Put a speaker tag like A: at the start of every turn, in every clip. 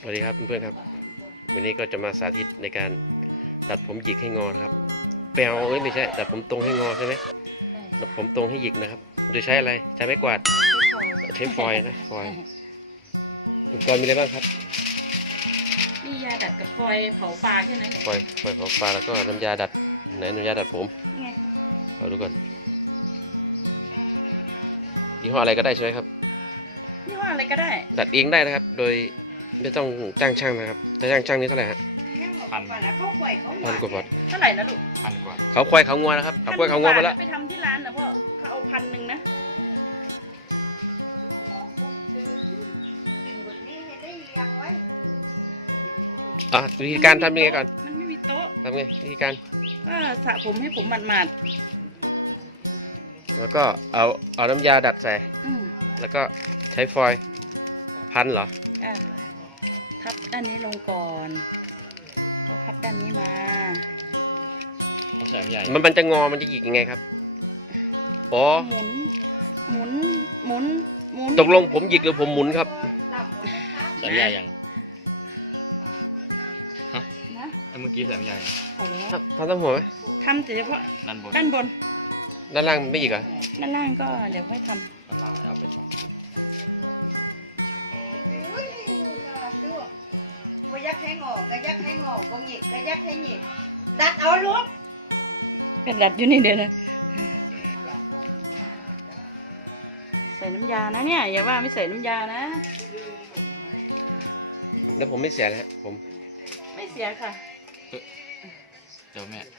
A: สวัสดีครับเพื่อนๆครับวันนี้ก็จะมาสาธิตในการดัดผมหยิกให้งอครับแปลวไม่ใช่ดัดผมตรงให้งอใช่ไหมดัดผมตรงให้หยิกนะครับโดยใช้อะไรใช้ไม้กวาดใช้ฟอยล์นะฟอยล์อุปกรณ์มีอะไรบ้างครับ
B: นี่ยาดัดกับฟอยล์เผาปลาแค่นั้นแหละ
A: ฟอยล์ของปลาแล้วก็น้ำยาดัดไหนน้ำยาดัดผม
B: ไง
A: เอาดูก่อนยี่ห้ออะไรก็ได้ใช่ไหมครับ
B: ยี่ห้ออะไรก็ได้
A: ดัดเองได้นะครับโดยไม่ต้องจ้างช่างนะครับถ้าจ้างช่างนี่เท่าไหร่ฮะพันกว่าบาท
B: เท่าไหร่นะลูก
C: พันกว่า
A: เขาควายเขางวนะครับเขาควายเขางวไปแล้ว
B: ไปทำที่ร้านนะพ่อเขาเอา1,000นะ
A: วิธีการทำยังไงก่อน
B: มันไม่มีโต๊ะ
A: ทำไงวิธีการ
B: ก็สระผมให้ผมหมาด
A: แล้วก็เอาน้ำยาดัดใส่แล้วก็ใช้ฟอยล์พันเหรอ
B: พับด้านนี้ลงก่อนก็พับด้านนี้มา
C: เขาแสงใหญ่
A: มันจะงอมันจะหยิกยังไงครับอ๋อ
B: หมุนหมุนหมุนหมุน
A: ตกลงผมหยิกหรือผมหมุนครับ
C: แสงใหญ่ยังฮะ
B: นะ
C: เมื่อกี้แสงใหญ่
A: ทำตั้งหัวไหม
B: ทำแต่เฉพาะ
C: ด้านบน
B: ด้านบน
A: ด้านล่างไม่หยิกเหรอ
B: ด้านล่างก็เดี๋ยวค่อยท
C: ำด้านล่างเอาไป2 ชุด
D: ว่ายักให้งอกก็ยักให้งอกก็หยิกก็ยักให้หยิกดัดเอาลูก
B: เป็นดัดอยู่นี่เดี๋ยวนะใส่น้ำยานะเนี่ยอย่าว่าไม่ใส่น้ำยานะ
A: แล้วผมไม่เสียนะฮะผม
B: ไม่เสียค่ะ
C: เดี๋ยวแม่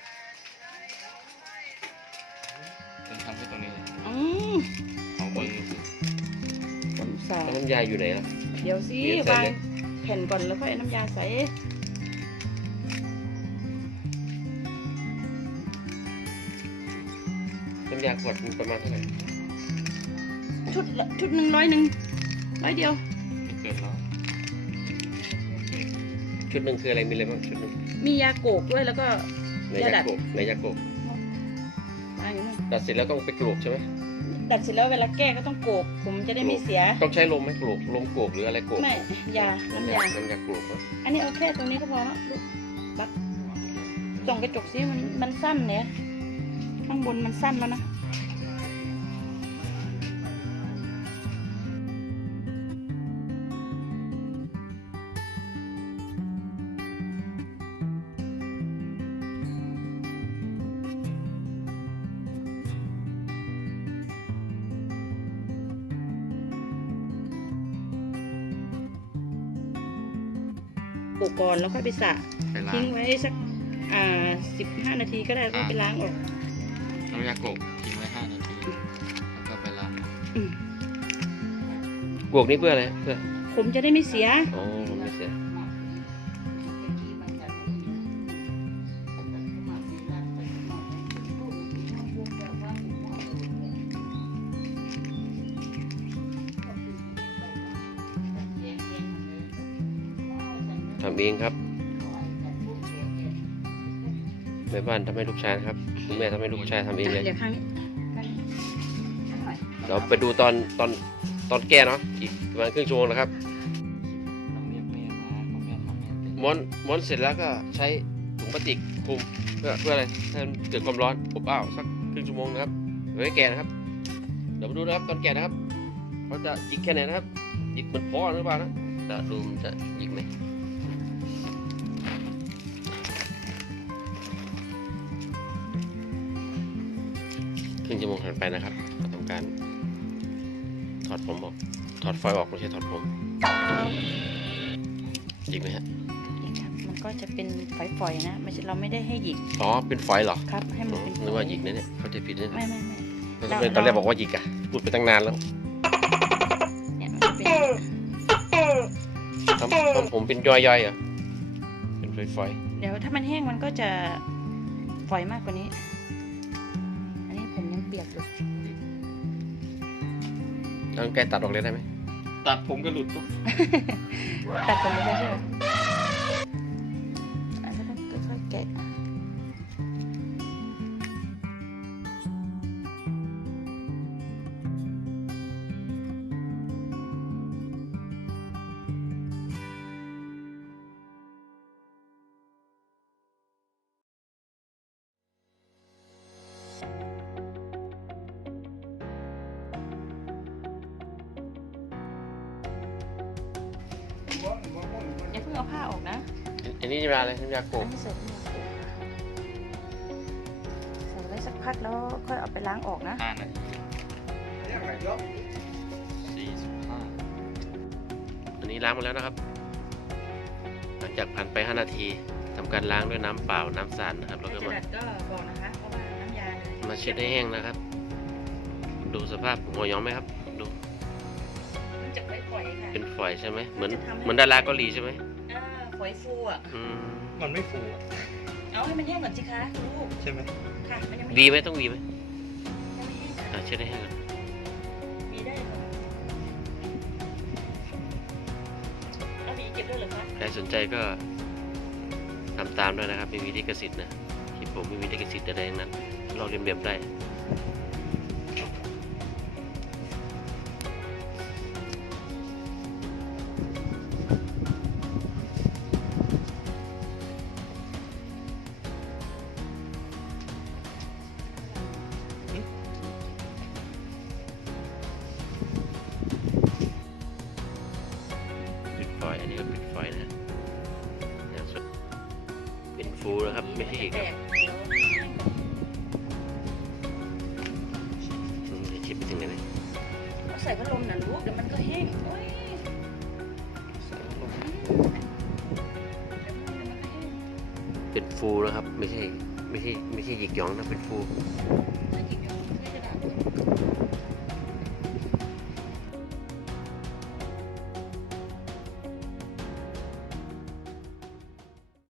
C: ต้องทำให้ตรงนี้เลยเอามือ
B: ผมใส่
A: น้ำยาอยู่ไหนล่ะ
B: เดี๋ยวสิวางแผ่นก่อนแล้วค่อยน้ำยาใส่
A: น้ำยาขวดประมาณเท่าไหร่
B: ชุดหนึ่ง100เดียว
C: ไม่เกิน100
A: ชุดหนึ่งคืออะไรมีอะไรบ้างชุดหนึ่ง
B: มียาโกกด้วยแล้วก็
A: ยาดัดในยาโกกดัดเสร็จแล้วต้องไปกรอกใช่ไหม
B: ดัดเสร็จแล้วเวลาแก้ก็ต้องโกกผมจะได้ไม่เสีย
A: ต้องใช้ลมไหมกรอกลมโกกหรืออะไรโกก
B: ไม่น้ำยา
A: โกก
B: อันนี้เอาแค่ตรงนี้ก็พอแล้วบักส่องกระจกซิมันสั้นเนี่ยข้างบนมันสั้นแล้วนะก่อนแล้วค่อยไปสระทิ้งไว้สัก15 นาทีก็ได้แล้วไปล้างออก
C: น้ำยาโกกทิ้งไว้5 นาทีแล้วก็ไปล้าง
A: โกกนี่เพื่ออะไรเพื่อ
B: ผมจะได้ไม่เสีย
A: อ๋อผมไม่เสียทำเองครับแม่บ้านทำให้ลูกชายครับคุณแม่ทำให้ลูกชายทำเองเลยเดี๋ยวไปดูตอนแก้เนาะอีกประมาณครึ่งชั่วโมงนะครับม้วนเสร็จแล้วก็ใช้ถุงพลาสติกคลุมเพื่ออะไรให้มันเกิดความร้อนอบอ้าวสักครึ่งชั่วโมงนะครับไว้แก่นะครับเดี๋ยวมาดูนะครับตอนแก่นะครับเขาจะหยิกแค่ไหนนะครับหยิกเหมือนพ่อหรือเปล่านะจะดูมันจะหยิกไหมครึ่งชั่วโมงผ่านไปนะครับเราทำการถอดผมออกถอดฟอยล์ออกไม่ใช่ถอดผมหยิกไหมฮะ
B: มันก็จะเป็นฝอยๆนะไม่ใช่เราไม่ได้ให้หยิก
A: อ๋อเป็นฝอยเหรอ
B: ครับให้มันเป็น
A: นึกว่าหยิกเนี่ยเข้าใจผิดเลย
B: ไม่
A: ตอนแรกบอกว่าหยิกอะพูดไปตั้งนานแล้ว
B: เนี่ยมันจะเป็น
A: ทำผมเป็นย่อยๆเหรอเป็นฝอย
B: ๆเดี๋ยวถ้ามันแห้งมันก็จะฝอยมากกว่านี้ผมยังเปียกอยู่
A: ต้องแกตัดออกเลยได้ไหม
C: ตัดผมก็หลุดปุ๊บ
B: ตัดผมไม่ใช่ก็ต้องค่อยๆแกะพิ่งเอาผ้าออกนะ
A: อันนี้น้ำยาอะไรน้ำยาโก
B: อั
A: บ
B: นนี้ใส่น้ำยาโกบใส่ไว้สักพักแล้วค่อยเอาไปล้างออกนะ
C: 5 นาที45
A: อันนี้ล้างมาแล้วนะครับ หลังจากผ่านไป 5 นาทีทำการล้างด้วยน้ำเปล่าน้ำสะอาดนะครับแล้วก็
B: จะ
A: มา
B: ดัดก็บอกนะคะเพราะว่าน้ำยาเลย
A: มาเช็ดให้แห้งนะครับ ดูสภาพหัวยองไหมครับ ดู
B: มันจะปล่อยๆค่ะ
A: เป็นฝอยใช่ไหมเหมือน
B: มันจะทำให้
A: เหมือนดาราเกาหลีใช่ไหม
B: ฝอยฟูอ่ะ
A: อืม
C: มันไม่ฟูอะ
B: เอาให้มันแห้งก่อนสิคะลูก
C: ใช่ไหม
B: ค่ะมันยังไม่
A: วีไหมต้องวีไหม
B: ยังไม่แห้งค่ะ
A: เช็ดให้แห้งก่อน
B: มีได้เลยเอาบีเก็บด้วยเหรอคะ
A: ใครสนใจก็ทำตามด้วยนะครับไม่มีลิขสิทธิ์นะคลิปผมไม่มีลิขสิทธิ์ใดๆทั้งนั้นลองเรียนแบบได้ ปิดไฟอันนี้ก็ปิดไฟนะอย่างสุดเป็นฟูนะครับไม่ใช่อีก
B: แต
A: ครับ
B: กเดี๋ยวแห้งก่อน
A: จะชิปไปถึงไหนเลย
B: เอาใส่พัดลมนะลูกเดี๋ยวมันก็แห้งโอ้ยเดี๋ยวมันก็แห้ง
A: เป็นฟูนะครับไม่ใช่หยิกหยองนะเป็นฟู
B: ถ้าหยิบยอมเพื่อจะดับ